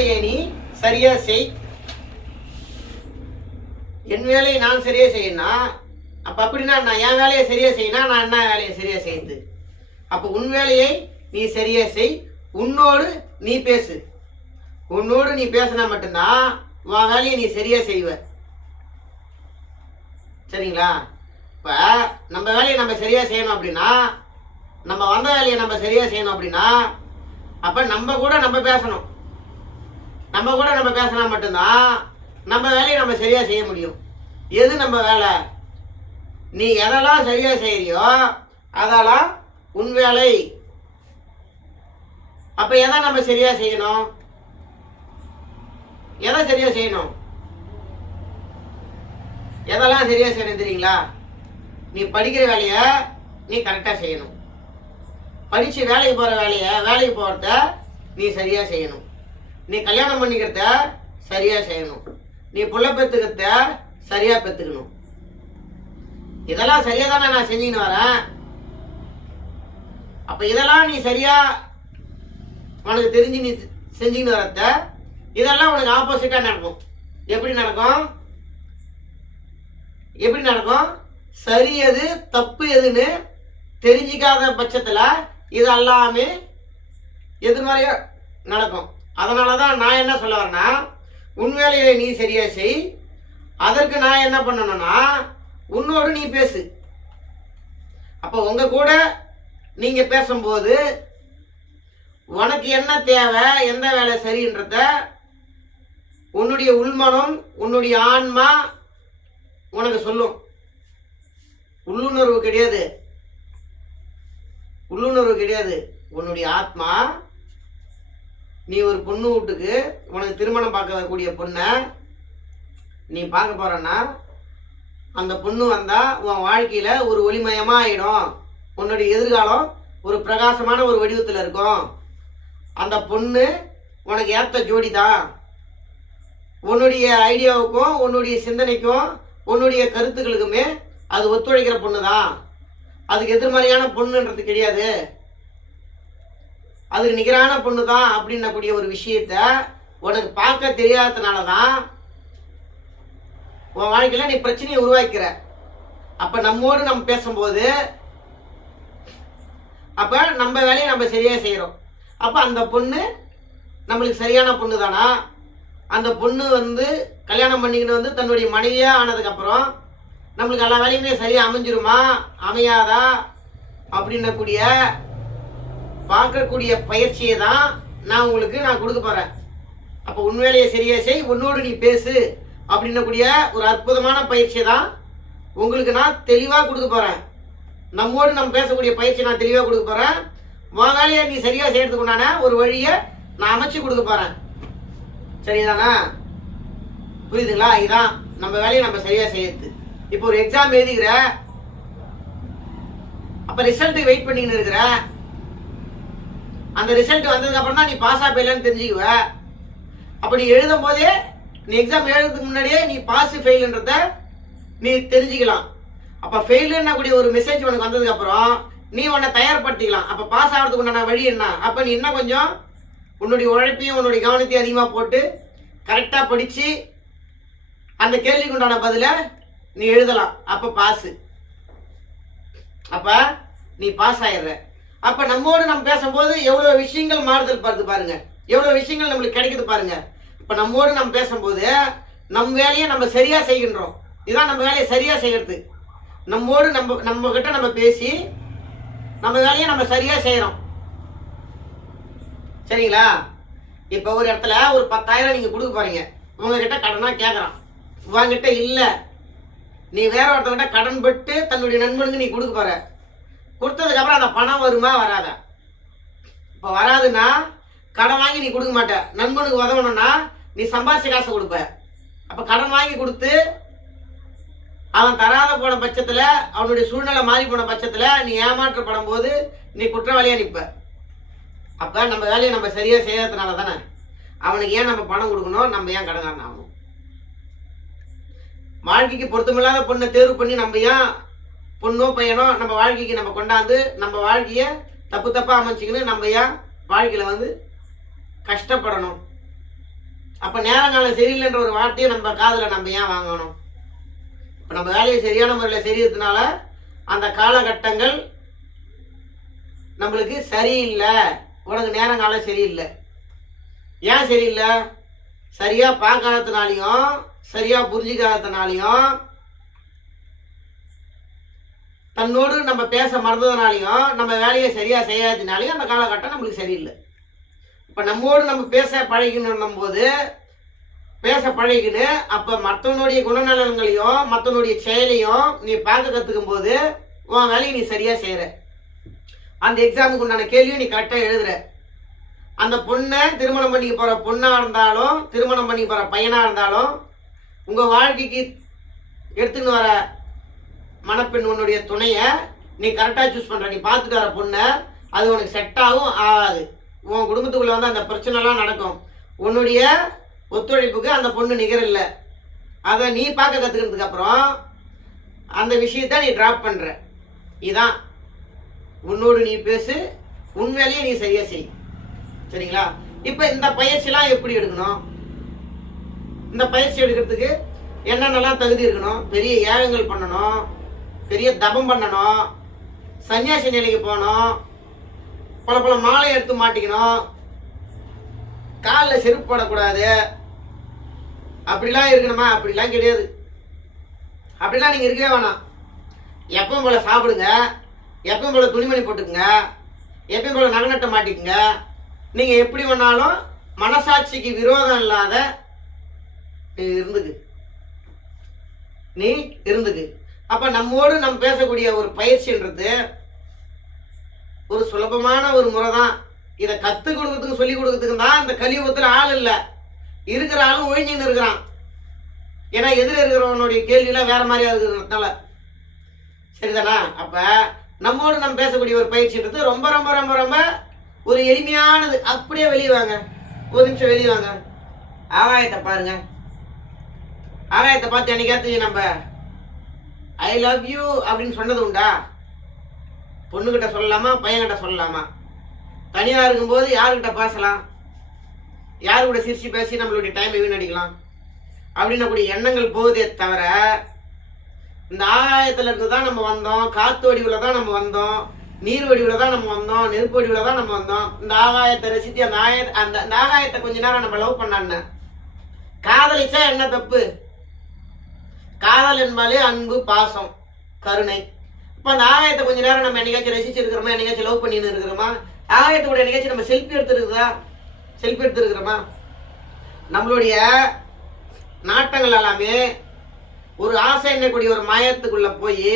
வேலையை நீ சரியா செய். என் வேலையை நான் சரியா செய்யணும். அப்ப அப்படின்னா நான் என் வேலையை சரியா செய்யணும். நான் என்ன வேலையை சரியா செய்யுது? அப்ப உன் வேலையை நீ சரியா செய். உன்னோடு நீ பேசு. உன்னோடு நீ பேசினா மட்டும்தான் உன் வேலையை நீ சரியா செய்வ. சரிங்களா? இப்ப நம்ம வேலையை நம்ம சரியா செய்யணும் அப்படின்னா, நம்ம வந்த வேலையை நம்ம சரியா செய்யணும் அப்படின்னா, அப்ப நம்ம கூட நம்ம பேசணும். நம்ம கூட நம்ம பேசினா மட்டும்தான் நம்ம வேலையை நம்ம சரியா செய்ய முடியும். எது நம்ம வேலை? நீ எதெல்லாம் சரியா செய்யறியோ அதெல்லாம் உன் வேலை. அப்ப எதை நம்ம சரியா செய்யணும்? எதை சரியா செய்யணும்? எதெல்லாம் சரியா செய்யணும் தெரியுங்களா? நீ படிக்கிற வேலைய நீ கரெக்டா செய்யணும். படிச்சு வேலைக்கு போற வேலைக்கு போறத நீ சரியா செய்யணும். நீ கல்யாணம் பண்ணிக்கிறத சரியா செய்யணும். நீ புள்ள பெத்துக்கிறத சரியா பெத்துக்கணும். இதெல்லாம் சரியா தானே நான் செஞ்சுக்கின்னு வரேன். அப்ப இதெல்லாம் நீ சரியா உனக்கு தெரிஞ்சு நீ செஞ்சுக்கின்னு வரத, இதெல்லாம் உனக்கு ஆப்போசிட்டா நடக்கும். எப்படி நடக்கும்? எப்படி நடக்கும்? சரி எது தப்பு எதுன்னு தெரிஞ்சிக்காத பட்சத்துல இது எல்லாமே எதிர்மறையா நடக்கும். அதனாலதான் நான் என்ன சொல்ல வரேன்னா, உன் வேலையை நீ சரியா செய். அதற்கு நான் என்ன பண்ணணும்னா, உன்னோடு நீ பேசு. அப்ப உங்க கூட நீங்க பேசும்போது உனக்கு என்ன தேவை, எந்த வேலை சரின்றத உன்னுடைய உள்மனம், உன்னுடைய ஆன்மா உனக்கு சொல்லும். உள்ளுணர்வு கிடையாது, உள்ளுணர்வு கிடையாது. உன்னுடைய ஆத்மா, நீ ஒரு பொண்ணு வீட்டுக்கு உனக்கு திருமணம் பார்க்க வரக்கூடிய பொண்ணை நீ பார்க்க போறன்னா, அந்த பொண்ணு வந்தா உன் வாழ்க்கையில ஒரு ஒளிமயமா ஆயிடும். உன்னுடைய எதிர்காலம் ஒரு பிரகாசமான ஒரு வடிவத்தில் இருக்கும். அந்த பொண்ணு உனக்கு ஏற்ற ஜோடி தான். உன்னுடைய ஐடியாவுக்கும் உன்னுடைய சிந்தனைக்கும் உன்னுடைய கருத்துக்களுக்குமே அது ஒத்துழைக்கிற பொண்ணு தான். அதுக்கு எதிர்மறையான பொண்ணுன்றது கிடையாது, அதுக்கு நிகரான பொண்ணு தான் அப்படின்னக்கூடிய ஒரு விஷயத்த உனக்கு பார்க்க தெரியாததுனால தான் உன் வாழ்க்கையில நீ பிரச்சனையை உருவாக்கிற. அப்ப நம்மோடு நம்ம பேசும்போது அப்ப நம்ம வேலையை நம்ம சரியா செய்யறோம். அப்ப அந்த பொண்ணு நம்மளுக்கு சரியான பொண்ணு தானா? அந்த பொண்ணு கல்யாணம் பண்ணிக்கின்னு தன்னுடைய மனைவியா ஆனதுக்கு அப்புறம் நம்மளுக்கு எல்லா வேலையுமே சரியா அமைஞ்சிருமா அமையாதா அப்படின்னக்கூடிய பார்க்கக்கூடிய பயிற்சியை தான் நான் உங்களுக்கு கொடுக்க போறேன். அப்ப உன் வேலையை சரியா செய், உன்னோடு நீ பேசு அப்படின்னக்கூடிய ஒரு அற்புதமான பயிற்சியை தான் உங்களுக்கு நான் தெளிவா கொடுக்க போறேன். நம்மோடு நம்ம பேசக்கூடிய பயிற்சி நான் தெளிவா கொடுக்க போறேன். உன் வேலையை நீ சரியா செய்யறதுக்கு உண்டான ஒரு வழியை நான் அமைச்சு கொடுக்க போறேன். சரிதானா? புரியுதுங்களா? இதுதான் நம்ம வேலையை நம்ம சரியா செய்யறது. இப்போ ஒரு எக்ஸாம் எழுதிக்கிற, அப்ப ரிசல்ட் வெயிட் பண்ணிக்கின்னு இருக்கிற. அந்த ரிசல்ட் வந்ததுக்கு அப்புறம் தான் நீ பாஸ் ஆகலன்னு தெரிஞ்சுக்குவ. அப்படி எழுதும் போதே நீ எக்ஸாம் எழுதுறதுக்கு முன்னாடியே நீ பாஸ் ஃபெயில்ன்றத நீ தெரிஞ்சுக்கலாம். அப்ப ஃபெயிலுன்னா கூடிய ஒரு மெசேஜ் உனக்கு வந்ததுக்கு அப்புறம் நீ உன்னை தயார்படுத்திக்கலாம். அப்ப பாஸ் ஆகிறதுக்கு உண்டான வழி என்ன? அப்ப நீ இன்னும் கொஞ்சம் உன்னுடைய உழைப்பையும் உன்னுடைய கவனத்தையும் அதிகமா போட்டு கரெக்டா படிச்சு அந்த கேள்விக்கு உண்டான பதில நீ எழுதலாம். அப்ப பாஸ். அப்ப நீ பாஸ் ஆயிடுற. அப்ப நம்மோடு நம்ம பேசும்போது எவ்வளவு விஷயங்கள் மாறுதல் பாருங்க, எவ்வளவு விஷயங்கள் நம்மளுக்கு கிடைக்குது பாருங்க. இப்ப நம்மோடு நம்ம பேசும்போது நம் வேலையை நம்ம சரியா செய்கின்றோம். இதுதான் நம்ம வேலையை சரியா செய்யறது. நம்மோடு நம்ம கிட்ட நம்ம பேசி நம்ம வேலையை நம்ம சரியா செய்யறோம். சரிங்களா? இப்ப ஒரு இடத்துல ஒரு 10,000 நீங்க கொடுக்க போறீங்க. உங்ககிட்ட கடனா கேட்கறான், உங்ககிட்ட இல்ல. நீ வேற ஒருத்தவங்கிட்ட கடன் பட்டு தன்னுடைய நண்பனுக்கு நீ கொடுக்க போற. கொடுத்ததுக்கு அப்புறம் அந்த பணம் வருமா வராதா? இப்ப வராதுன்னா கடன் வாங்கி நீ கொடுக்க மாட்ட. நண்பனுக்கு உதவணும்னா நீ சம்பாதிச்ச காசை கொடுப்ப. அப்ப கடன் வாங்கி கொடுத்து அவன் தராத போன பட்சத்துல, அவனுடைய சூழ்நிலை மாறி போன பட்சத்துல நீ ஏமாற்றப்படும் போது நீ குற்றவாளியா நிற்ப. அப்ப நம்ம வேலையை நம்ம சரியா செய்யறதுனால தானே அவனுக்கு ஏன் நம்ம பணம் கொடுக்கணும், நம்ம ஏன் கடன்காரன் ஆகணும்? வாழ்க்கைக்கு பொருத்தமில்லாத பொண்ணை தேர்வு பண்ணி நம்ம ஏன் பொண்ணோ பையனோ நம்ம வாழ்க்கைக்கு நம்ம கொண்டாந்து நம்ம வாழ்க்கைய தப்பு தப்பா அமைச்சிக்கின்னு நம்ம ஏன் வாழ்க்கையில கஷ்டப்படணும்? அப்ப நேரங்காலம் சரியில்லைன்ற ஒரு வார்த்தையை நம்ம காதுல நம்ம ஏன் வாங்கணும்? இப்ப நம்ம வேலையை சரியான முறையில் செய்யறதுனால அந்த காலகட்டங்கள் நம்மளுக்கு சரியில்லை. உனக்கு நேரங்காலம் சரியில்லை. ஏன் சரியில்லை? சரியா பார்க்காததுனாலையும் சரியா புரிஞ்சுக்காததுனாலையும் தன்னோடு நம்ம பேச மறந்ததுனாலையும் நம்ம வேலையை சரியா செய்யாததுனாலையும் அந்த காலகட்டம் நம்மளுக்கு சரியில்லை. இப்ப நம்மோடு நம்ம பேச பழகினும் போது பேச பழகின்னு அப்ப மற்றவனுடைய குணநலன்களையும் மற்றவனுடைய செயலையும் நீ பார்க்க கத்துக்கும் போது உன் வேலையை நீ சரியா செய்யற. அந்த எக்ஸாமுக்கு உண்டான கேள்வியும் நீ கரெக்டா எழுதுற. அந்த பொண்ணை திருமணம் பண்ணிக்க போற பொண்ணா இருந்தாலும் திருமணம் பண்ணி போற பையனா இருந்தாலும் உங்க வாழ்க்கைக்கு எடுத்துன்னு வர மணப்பெண் உன்னுடைய துணைய நீ கரெக்டா சூஸ் பண்ற. நீ பார்த்துட்டு வர பொண்ணை அது உனக்கு செட் ஆகும் ஆகாது. உன் குடும்பத்துக்குள்ள வந்து அந்த பிரச்சனை எல்லாம் நடக்கும். உன்னுடைய ஒத்துழைப்புக்கு அந்த பொண்ணு நிகர் இல்லை. அதை நீ பார்க்க கத்துக்கிறதுக்கு அப்புறம் அந்த விஷயத்த நீ டிராப் பண்ற. இதான் உன்னோடு நீ பேசு, உன் வேலையை நீ சரியா செய். சரிங்களா? இப்ப இந்த பயிற்சிலாம் எப்படி எடுக்கணும்? இந்த பயிற்சி எடுக்கிறதுக்கு என்னென்னலாம் தகுதி இருக்கணும்? பெரிய யாகங்கள் பண்ணணும், பெரிய தபம் பண்ணணும், சன்னியாசி நிலைக்கு போகணும், பல மாலை எடுத்து மாட்டிக்கணும், காலில் செருப்பு போடக்கூடாது, அப்படிலாம் இருக்கணுமா? அப்படிலாம் கிடையாது. அப்படிலாம் நீங்க இருக்கவே வேணாம். எப்பவும் போல சாப்பிடுங்க, எப்பவும் போல துணிமணி போட்டுக்குங்க, எப்பயும் போல நகநட்டை மாட்டிக்குங்க. நீங்க எப்படி வேணாலும் மனசாட்சிக்கு விரோதம் இல்லாத நீ இருந்துக்கு. அப்ப நம்மோடு நம்ம பேசக்கூடிய ஒரு பயிற்சின்றது ஒரு சுலபமான ஒரு முறை தான். இதை கத்துக் கொடுக்கறதுக்கு சொல்லி கொடுக்கறதுக்கு தான் இந்த கலியுகத்துல ஆள் இல்லை. இருக்கிற ஆளும் ஒழிஞ்சுன்னு இருக்கிறான். ஏன்னா எதிர இருக்கிறவனுடைய கேள்வியெல்லாம் வேற மாதிரியா இருக்கிறதுனால. சரிதானா? அப்ப நம்மோடு நம்ம பேசக்கூடிய ஒரு பயிற்சின்றது ரொம்ப ரொம்ப ரொம்ப ரொம்ப ஒரு எளிமையானது. அப்படியே வெளியே வாங்க, ஒரு நிமிஷம் வெளியே வாங்க. ஆகாயத்தை பாருங்க. ஆகாயத்தை பார்த்து என்னைக்காத்து நம்ம ஐ லவ் யூ அப்படின்னு சொன்னது உண்டா? பொண்ணுகிட்ட சொல்லலாமா, பையன்கிட்ட சொல்லலாமா? தனியா இருக்கும்போது யாருக்கிட்ட பேசலாம், யாரு கூட சிரிச்சு பேசி நம்மளுடைய டைம் வீணடிக்கலாம் அப்படின்னக்கூடிய எண்ணங்கள் போகுதே தவிர, இந்த ஆகாயத்துல இருந்து தான் நம்ம வந்தோம், காத்து வடிவுல தான் நம்ம வந்தோம், நீர் வடிவுல தான் நம்ம வந்தோம், நெருப்பு வடிவுல தான் நம்ம வந்தோம். இந்த ஆகாயத்தை ரசித்து அந்த ஆகாயத்தை கொஞ்ச நேரம் நம்ம லவ் பண்ணான்னு காதலிச்சா என்ன தப்பு? காதல் என்பாலே அன்பு, பாசம், கருணை. இப்ப அந்த ஆகாயத்தை கொஞ்ச நேரம் நம்ம என்னைக்காச்சும் ரசிச்சு இருக்கிறோமா, என்னைக்காச்சும் லவ் பண்ணின்னு இருக்கிறோமா? ஆகாயத்தோட என்னைக்காச்சும் நம்ம செல்ஃபி எடுத்துருக்குதா? செல்ஃபி எடுத்துருக்கிறோமா? நம்மளுடைய நாட்டங்கள் எல்லாமே ஒரு ஆசை என்னக்கூடிய ஒரு மாயத்துக்குள்ள போய்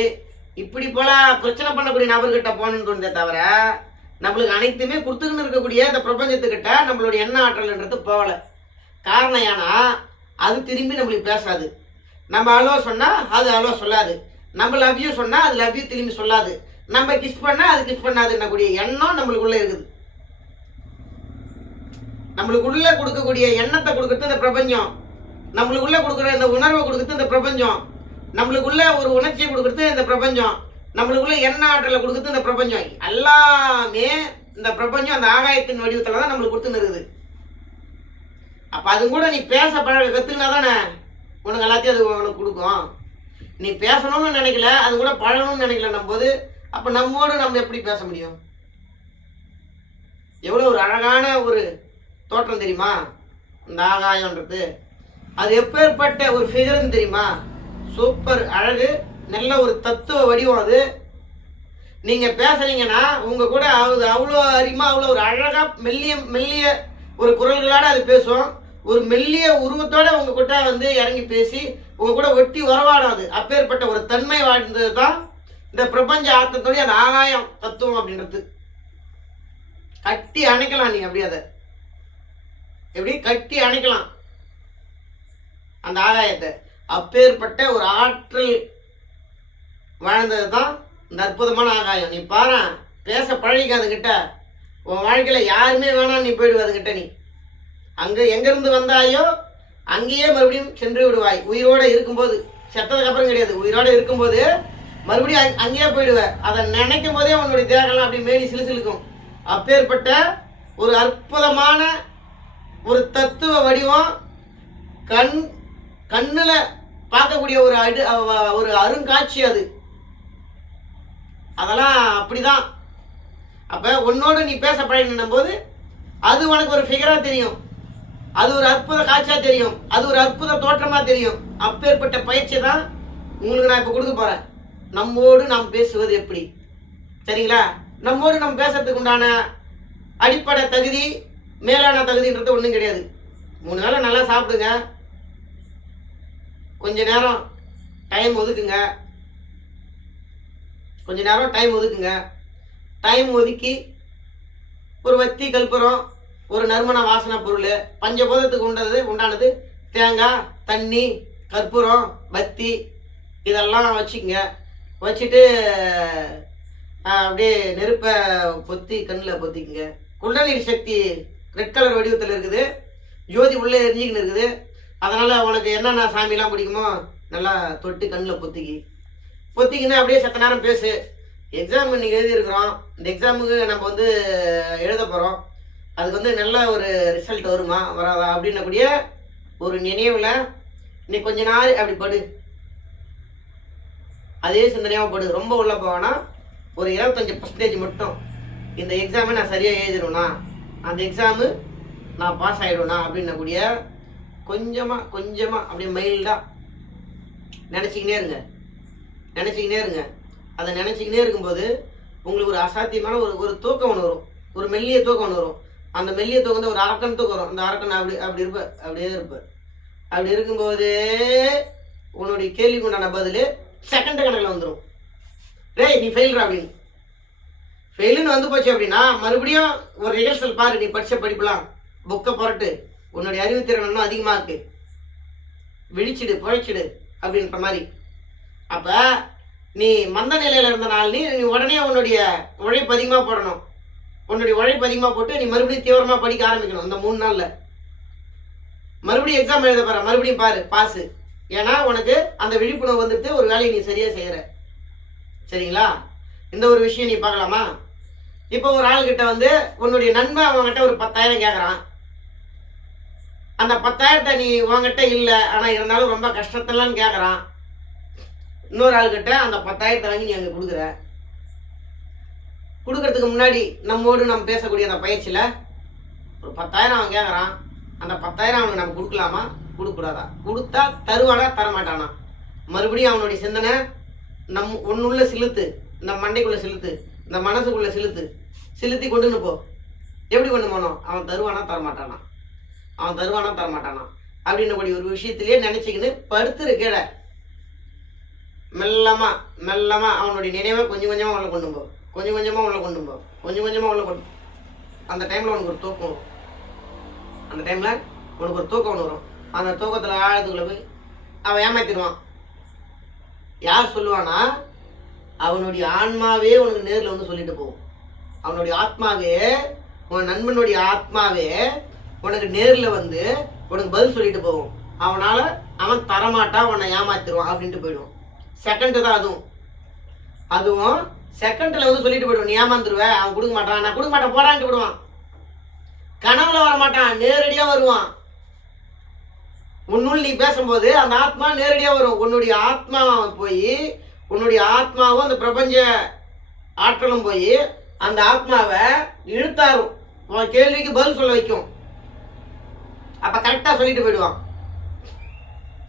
இப்படி போல பிரச்சனை பண்ணக்கூடிய நபர்கிட்ட போகணும்னு தோணுதே தவிர, நம்மளுக்கு அனைத்துமே கொடுத்துக்கின்னு இருக்கக்கூடிய இந்த பிரபஞ்சத்துக்கிட்ட நம்மளுடைய எண்ண ஆற்றல்ன்றது போகல. காரணம் ஏன்னா அது திரும்பி நம்மளுக்கு பேசாது. நம்ம அலோ சொன்னா அது அலோ சொல்லாது. நம்ம லவ் யூ சொன்னா அது லவ் யூ திரும்பி சொல்லாது. நம்ம கிஸ் பண்ணா அது கிஸ் பண்ணாதுன்னக்கூடிய எண்ணம் நம்மளுக்குள்ள இருக்குது. நம்மளுக்குள்ள கொடுக்கக்கூடிய எண்ணத்தை கொடுக்கறது இந்த பிரபஞ்சம், நம்மளுக்குள்ள கொடுக்குற இந்த உணர்வை கொடுக்கறது இந்த பிரபஞ்சம், நம்மளுக்குள்ள ஒரு உணர்ச்சியை கொடுக்கறது இந்த பிரபஞ்சம், நம்மளுக்குள்ள எண்ண ஆற்றலை கொடுக்கறது இந்த பிரபஞ்சம். எல்லாமே இந்த பிரபஞ்சம் அந்த ஆகாயத்தின் வடிவத்துல தான் நம்மளுக்கு கொடுத்துன்னு இருக்குது. அப்ப அது கூட நீ பேச பழக கத்துக்கினா தானே உனக்கு எல்லாத்தையும் அது உனக்கு கொடுக்கும். நீ பேசணும்னு நினைக்கல, அது கூட பழகணும்னு நினைக்கல போது, அப்ப நம்மோடு நம்ம எப்படி பேச முடியும்? எவ்வளவு ஒரு அழகான ஒரு தோற்றம் தெரியுமா இந்த ஆகாயம்ன்றது? அது எப்பேற்பட்ட ஒரு ஃபிகர்னு தெரியுமா? சூப்பர் அழகு, நல்ல ஒரு தத்துவ வடிவம். அது நீங்க பேசுறீங்கன்னா உங்க கூட அவ்வளோ அரிமா, அவ்வளோ ஒரு அழகா மெல்லிய ஒரு குரல்களோட அது பேசும். ஒரு மெல்லிய உருவத்தோட உங்க கிட்ட வந்து இறங்கி பேசி உங்க கூட ஒட்டி உறவாடாது. அப்பேற்பட்ட ஒரு தன்மை வாழ்ந்தது தான் இந்த பிரபஞ்ச ஆத்தத்தோடைய அந்த ஆகாயம் தத்துவம் அப்படின்றது. கட்டி அணைக்கலாம். நீ அப்படி அதை எப்படி கட்டி அணைக்கலாம் அந்த ஆகாயத்தை. அப்பேற்பட்ட ஒரு ஆற்றல் வாழ்ந்தது தான் இந்த அற்புதமான ஆகாயம். நீ பாரு, பேச பழகிக்காதுகிட்ட உன் வாழ்க்கையில யாருமே வேணாம், நீ போயிடுவ அதுகிட்ட. நீ அங்க எங்க இருந்து வந்தாயோ அங்கேயே மறுபடியும் சென்று விடுவாய். உயிரோட இருக்கும்போது, செத்ததுக்கு அப்புறம் கிடையாது, உயிரோட இருக்கும்போது மறுபடியும் அங்கேயே போயிடுவ. அதை நினைக்கும் போதே உன்னுடைய தேகம்லாம் அப்படி மேலி சிலுசிலுக்கும். அப்பேற்பட்ட ஒரு அற்புதமான ஒரு தத்துவ வடிவம் கண்ணுல பார்க்கக்கூடிய ஒரு அருங்காட்சி அது. அதெல்லாம் அப்படிதான். அப்ப உன்னோடு நீ பேச பழகின போது அது உனக்கு ஒரு ஃபிகரா தெரியும், அது ஒரு அற்புத காட்சியா தெரியும், அது ஒரு அற்புத தோற்றமா தெரியும். அப்பேற்பட்ட பயிற்சி தான் உங்களுக்கு நான் இப்ப கொடுக்க போறேன். நம்மோடு நாம் பேசுவது எப்படி, சரிங்களா? நம்மோடு நம்ம பேசுறதுக்கு உண்டான அடிப்படை தகுதி, மேலான தகுதின்றது ஒன்றும் கிடையாது. 3 வேளை நல்லா சாப்பிடுங்க, கொஞ்ச நேரம் டைம் ஒதுக்குங்க, கொஞ்ச நேரம் டைம் ஒதுக்கி ஒரு வத்தி கல்புரம், ஒரு நறுமண வாசனை பொருள், பஞ்சபூதத்துக்கு உண்டானது தேங்காய், தண்ணி, கற்பூரம், வத்தி இதெல்லாம் வச்சுக்கங்க. வச்சுட்டு அப்படியே நெருப்பை கண்ணில் பொத்திக்குங்க. குண்டலினி சக்தி ரெட் கலர் வடிவத்தில் இருக்குது, ஜோதி உள்ளே எரிஞ்சிக்கின்னு இருக்குது. அதனால் உனக்கு என்னென்ன சாமிலாம் பிடிக்குமோ நல்லா தொட்டு கண்ணில் பொத்திக்கின்னு அப்படியே சத்த நேரம் பேசு. எக்ஸாம் இன்னைக்கு எழுதியிருக்கிறோம், இந்த எக்ஸாமுக்கு நம்ம எழுத போகிறோம். அதுக்கு நல்ல ஒரு ரிசல்ட் வருமா வராதா அப்படின்னக்கூடிய ஒரு நினைவில் நீ கொஞ்ச நாள் அப்படி படு, அதே சிந்தனையாக படு. ரொம்ப உள்ள போவேன்னா ஒரு 25% மட்டும் இந்த எக்ஸாமை நான் சரியாக எழுதிடுவேனா, அந்த எக்ஸாமு நான் பாஸ் ஆகிடுவேனா அப்படின்னக்கூடிய கொஞ்சமாக அப்படியே மைல்டாக நினச்சிக்கினே இருங்க. அதை நினச்சிக்கினே இருக்கும்போது உங்களுக்கு ஒரு அசாத்தியமான ஒரு தூக்கம் ஒன்று வரும், ஒரு மெல்லிய தூக்கம் ஒன்று வரும். அந்த மெல்லிய தூக்கம் ஒரு அரக்கன் தூக்கம் வரும். அந்த அரக்கன் அப்படியே இருப்பார். அப்படி இருக்கும்போது உன்னுடைய கேள்விக்கு உண்டான பதில் செகண்ட் கணக்கில் வந்துடும். டேய் நீ ஃபெயில்ரா அப்படின்னு. ஃபெயிலுன்னு வந்து போச்சு அப்படின்னா மறுபடியும் ஒரு ரிஹர்சல் பாரு. நீ படித்த படிப்புலாம் புக்கை புரட்டு, உன்னுடைய அறிவுத்திறன் இன்னும் அதிகமாக இருக்கு, விழிச்சிடு பிழைச்சிடு அப்படின்ற மாதிரி. அப்போ நீ மந்த நிலையில் இருந்த நாள் நீ உடனே உன்னுடைய உழைப்பு அதிகமாக போடணும். உன்னுடைய உழைப்பு அதிகமாக போட்டு நீ மறுபடியும் தீவிரமாக படிக்க ஆரம்பிக்கணும். இந்த 3 நாளில் மறுபடியும் எக்ஸாம் எழுத போற, மறுபடியும் பாரு பாஸு. ஏன்னா உனக்கு அந்த விழிப்புணர்வு வந்துட்டு ஒரு வேலையை நீ சரியா செய்யற, சரிங்களா? இந்த ஒரு விஷயம் நீ பார்க்கலாமா? இப்போ ஒரு ஆள்கிட்ட உன்னுடைய நண்பன் அவங்ககிட்ட ஒரு 10,000 கேட்குறான். அந்த 10,000 நீ உங்ககிட்ட இல்லை, ஆனால் இருந்தாலும் ரொம்ப கஷ்டத்தெல்லாம் கேட்குறான். இன்னொரு ஆள்கிட்ட அந்த 10,000 வாங்கி நீ அங்கே கொடுக்கறதுக்கு முன்னாடி நம்மோடு நம்ம பேசக்கூடிய அந்த பயிற்சியில் ஒரு 10,000 அவன் கேட்குறான். அந்த 10,000 அவனுக்கு நம்ம கொடுக்கலாமா கொடுக்கூடாதா? கொடுத்தா தருவானா தரமாட்டானா? மறுபடியும் அவனுடைய சிந்தனை ஒன்னுள்ள செலுத்து, இந்த மண்டைக்குள்ள செலுத்து, இந்த மனசுக்குள்ள செலுத்தி கொண்டுன்னு போ. எப்படி கொண்டு போனோம்? அவன் தருவானா தரமாட்டானா அப்படின்னபடி ஒரு விஷயத்திலேயே நினைச்சுக்கின்னு படுத்துருக்கேட. மெல்லமா அவனுடைய நினைவை கொஞ்சம் கொஞ்சமாக உள்ள கொண்டு போ. அந்த டைமில் உனக்கு ஒரு தூக்கம் வரும். அந்த தூக்கத்தில் ஆழத்துக்குள்ள போய் அவன் ஏமாத்திடுவான். யார் சொல்லுவானா? அவனுடைய ஆன்மாவே உனக்கு நேரில் சொல்லிட்டு போகும். அவனுடைய ஆத்மாவே, உன் நண்பனுடைய ஆத்மாவே உனக்கு நேரில் உனக்கு பதில் சொல்லிட்டு போகும். அவன் தரமாட்டான், உன்னை ஏமாத்திடுவான் அப்படின்ட்டு போயிடுவான். செகண்ட் தான் அதுவும் செகண்ட்ல சொல்லிட்டு போயிடுவான். நீ ஏமாந்துருவ, அவன் கொடுக்க மாட்டான், நான் கொடுக்க மாட்டேன் போடான்ட்டு விடுவான். கனவுல வர மாட்டான், நேரடியா வருவான். உன்னுள் நீ பேசும்போது அந்த ஆத்மா நேரடியா வரும். உன்னுடைய ஆத்மா போய், உன்னுடைய ஆத்மாவும் அந்த பிரபஞ்ச ஆற்றலும் போய் அந்த ஆத்மாவை இழுத்தாரும், உன் கேள்விக்கு பதில் சொல்ல வைக்கும். அப்ப கரெக்டா சொல்லிட்டு போயிடுவான்.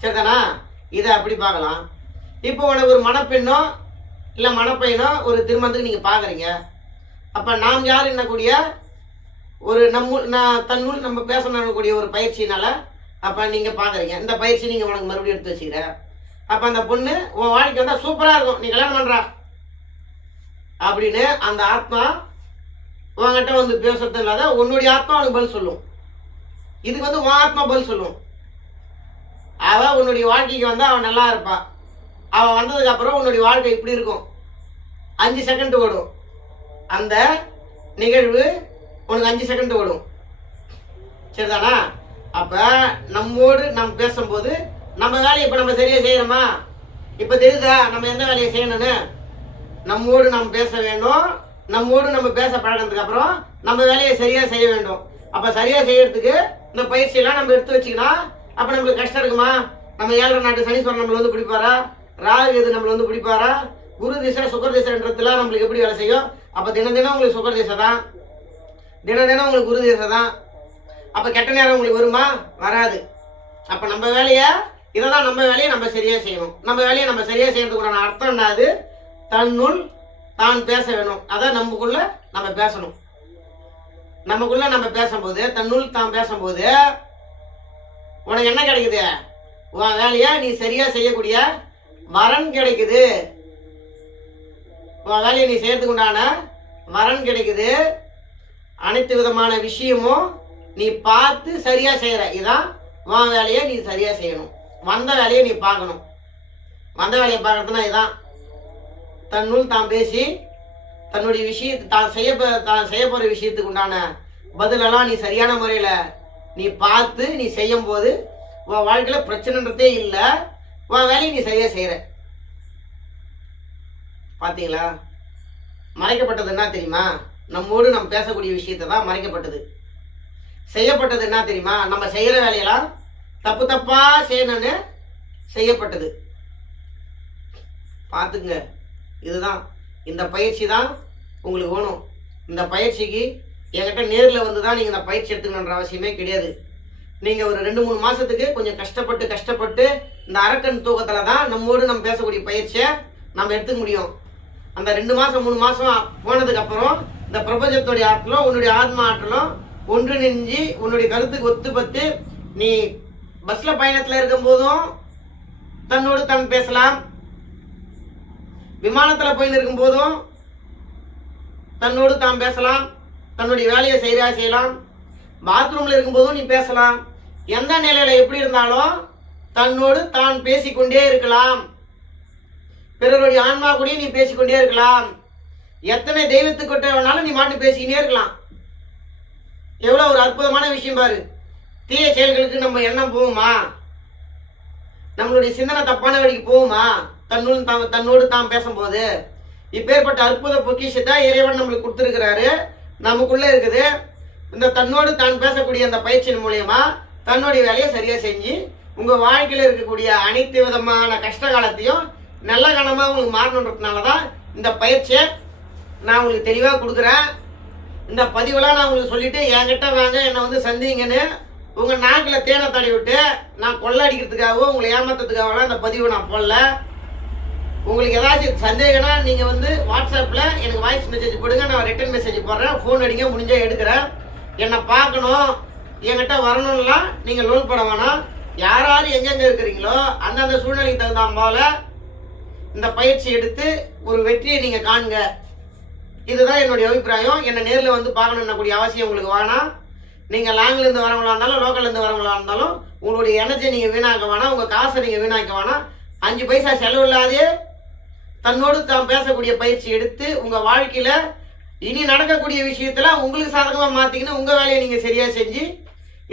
சரிதானா? இதை அப்படி பார்க்கலாம். இப்போ உனக்கு ஒரு மணப்பெண்ணோ இல்லை மணப்பையனோ ஒரு திருமணத்துக்கு நீங்க பாக்குறீங்க. அப்ப நாம் யார் என்னக்கூடிய ஒரு தன்னுள் நம்ம பேசக்கூடிய ஒரு பயிற்சினால அப்ப நீங்க பாக்குறீங்க. இந்த பயிற்சி நீங்க உனக்கு மறுபடியும் எடுத்து வச்சுக்கிற. அப்ப அந்த பொண்ணு உன் வாழ்க்கை வந்தா சூப்பரா இருக்கும், நீ கல்யாணம் பண்றா அப்படின்னு அந்த ஆத்மா உன்கிட்ட பேசுறது இல்லாத உன்னுடைய ஆத்மா உனக்கு பதில் சொல்லும். இதுக்கு உன் ஆத்மா பதில் சொல்லும். அவ உன்னுடைய வாழ்க்கைக்கு அவன் நல்லா இருப்பா. அவன் வந்ததுக்கு அப்புறம் உன்னுடைய வாழ்க்கை இப்படி இருக்கும். 5 செகண்ட் ஓடும் அந்த நிகழ்வு, உனக்கு 5 செகண்ட் ஓடும். சரிதானா? அப்ப நம்மோடு நம்ம பேசும்போது நம்ம வேலையை இப்ப நம்ம சரியா செய்யறோமா? இப்ப தெரியுதா நம்ம எந்த வேலையை செய்யணும்னு? நம்மோடு நம்ம பேச வேண்டும். நம்மோடு நம்ம பேச பழகினதுக்கு அப்புறம் நம்ம வேலையை சரியா செய்ய வேண்டும். அப்ப சரியா செய்யறதுக்கு இந்த பயிற்சியெல்லாம் நம்ம எடுத்து வச்சுக்கினா அப்ப நம்மளுக்கு கஷ்டம் இருக்குமா? நம்ம 7 நாட்டு சனீஸ்வரன் நம்மள வந்து பிடிப்பாரா? ராகு எது நம்மள வந்து பிடிப்பாரா? குரு திசை சுக்கர திசைன்றதுல நம்மளுக்கு எப்படி வேலை செய்யும்? அப்ப தினம் தினம் உங்களுக்கு சுக்கர திசை தான், தினம் தினம் உங்களுக்கு குரு திசை தான். அப்ப கெட்ட நேரம் உங்களுக்கு வருமா? வராது. அப்ப நம்ம வேலையை இததான் நம்ம வேலையை நம்ம சரியா செய்யணும். நம்ம வேலையை நம்ம சரியா செய்யறதுக்குண்டான அர்த்தம் என்னது? தன்னுள் தான் பேச வேணும். அதான் நமக்குள்ள நம்ம பேசணும். நமக்குள்ள நம்ம பேசும்போது, தன்னுள் தான் பேசும்போது உனக்கு என்ன கிடைக்குது? உன் வேலையை நீ சரியா செய்யக்கூடிய வரன் கிடைக்குது. உன் வேலையை நீ செய்யறதுக்கு உண்டான வரன் கிடைக்குது. அனைத்து விதமான விஷயமும் நீ பார்த்து சரியா செய்யற. இதான் உன் வேலையை நீ சரியா செய்யணும். வந்த வேலையை நீ பார்க்கணும். வந்த வேலையை பார்க்கறதுனா இதான், தன்னுள் தான் பேசி தன்னுடைய விஷயத்தை தான் செய்ய போற விஷயத்துக்கு உண்டான பதிலெல்லாம் நீ சரியான முறையில நீ பார்த்து நீ செய்யும் போது உன் வாழ்க்கையில பிரச்சனைன்றதே இல்லை. உன் வேலையை நீ சரியா செய்யற. பாத்தீங்களா? மறைக்கப்பட்டது என்ன தெரியுமா? நம்மோடு நம்ம பேசக்கூடிய விஷயத்தை தான் மறைக்கப்பட்டது. செய்யப்பட்டது என்ன தெரியுமா? நம்ம செய்யற வேலையெல்லாம் தப்பு தப்பா செய்யணும்னு செய்யப்பட்டது. பார்த்துங்க. இதுதான், இந்த பயிற்சி தான் உங்களுக்கு வேணும். இந்த பயிற்சிக்கு என்கிட்ட நேரில் வந்து தான் நீங்கள் இந்த பயிற்சி எடுத்துக்கணுன்ற அவசியமே கிடையாது. நீங்கள் ஒரு 2-3 மாதத்துக்கு கொஞ்சம் கஷ்டப்பட்டு இந்த அரக்கன் தூக்கத்தில் தான் நம்மோடு நம்ம பேசக்கூடிய பயிற்சியை நம்ம எடுத்துக்க முடியும். அந்த 2 மாதம் 3 மாதம் போனதுக்கப்புறம் இந்த பிரபஞ்சத்துடைய ஆற்றலும் உன்னுடைய ஆத்மா ஆற்றலும் ஒன்றிணைஞ்சு உன்னுடைய கருத்துக்கு ஒத்துப்பட்டு நீ பஸ்ஸில் பயணத்தில் இருக்கும் போதும் தன்னோடு தான் பேசலாம். விமானத்தில் போயின்னு இருக்கும் போதும் தன்னோடு தான் பேசலாம். தன்னுடைய வேலையை செய்யலாம். பாத்ரூம்ல இருக்கும் போதும் நீ பேசலாம். எந்த நிலையில எப்படி இருந்தாலும் தன்னோடு தான் பேசிக்கொண்டே இருக்கலாம். பிறருடைய ஆன்மா கூட நீ பேசிக்கொண்டே இருக்கலாம். எத்தனை தெய்வத்துக்கிட்ட வேணாலும் நீ மாட்டு பேசிக்கிட்டே இருக்கலாம். எவ்வளவு ஒரு அற்புதமான விஷயம் பாரு. தீய செயல்களுக்கு நம்ம எண்ணம் போகுமா? நம்மளுடைய சிந்தனை தப்பான வழிக்கு போகுமா? தன்னோடு தான் பேசும்போது இப்பேற்பட்ட அற்புத பொக்கிஷத்தை இறைவன் நம்மளுக்கு கொடுத்துருக்கிறாரு. நமக்குள்ள இருக்குது. இந்த தன்னோடு தான் பேசக்கூடிய அந்த பயிற்சியின் மூலியமா தன்னுடைய வேலையை சரியா செஞ்சு உங்க வாழ்க்கையில இருக்கக்கூடிய அனைத்து விதமான கஷ்ட காலத்தையும் நல்ல கணமா உங்களுக்கு மாறணுன்றதுனாலதான் இந்த பயிற்சியை நான் உங்களுக்கு தெளிவா கொடுக்குறேன். இந்த பதிவெல்லாம் நான் உங்களுக்கு சொல்லிட்டு என்கிட்ட வாங்க, என்னை வந்து சந்திங்கன்னு உங்க நாக்கில் தேனை தடவி விட்டு நான் கொள்ளை அடிக்கிறதுக்காகவோ உங்களை ஏமாத்துறதுக்காகலாம் இந்த பதிவை நான் போடல. உங்களுக்கு ஏதாச்சும் சந்தேகம்னா நீங்க வந்து வாட்ஸ்அப்ல எனக்கு வாய்ஸ் மெசேஜ் போடுங்க, நான் ரிட்டன் மெசேஜ் போடுறேன். ஃபோன் அடிங்க, முடிஞ்சா எடுக்கிறேன். என்னை பார்க்கணும், என்கிட்ட வரணும்லாம் நீங்க லோன் போட வேணாம். யார் யார் எங்கெங்க இருக்கிறீங்களோ அந்தந்த சூழ்நிலைக்கு தகுந்த போல இந்த பயிற்சி எடுத்து ஒரு வெற்றியை நீங்க காணுங்க. இதுதான் என்னுடைய அபிப்பிராயம். என்னை நேரில் வந்து பார்க்கணும்னு கூடிய அவசியம் உங்களுக்கு வேணாம். நீங்க லாங்ல இருந்து வரவங்களா இருந்தாலும் லோக்கல்ல இருந்து வரவங்களா இருந்தாலும் உங்களுடைய எனர்ஜி நீங்க வீணாக்க வேணாம், உங்க காசை நீங்க வீணாக்க வேணாம். 5 பைசா செலவு இல்லாதே தன்னோடு தான் பேசக்கூடிய பயிற்சி எடுத்து உங்க வாழ்க்கையில இனி நடக்கக்கூடிய விஷயத்துல உங்களுக்கு சாதகமா மாத்திக்கின்னு உங்க வேலையை நீங்க சரியா செஞ்சு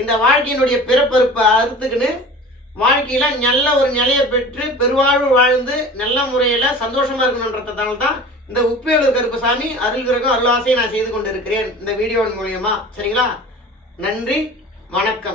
இந்த வாழ்க்கையினுடைய பிறப்பறுப்பை அறுத்துக்கின்னு வாழ்க்கையில நல்ல ஒரு நிலையை பெற்று பெருவாழ்வு வாழ்ந்து நல்ல முறையில சந்தோஷமா இருக்கணுன்றதுனால தான் இந்த உப்பேலூர் கருப்பசாமி அருள் கிரகம் அருளாசையை நான் செய்து கொண்டு இருக்கிறேன் இந்த வீடியோவின் மூலியமா. சரிங்களா? நன்றி, வணக்கம்.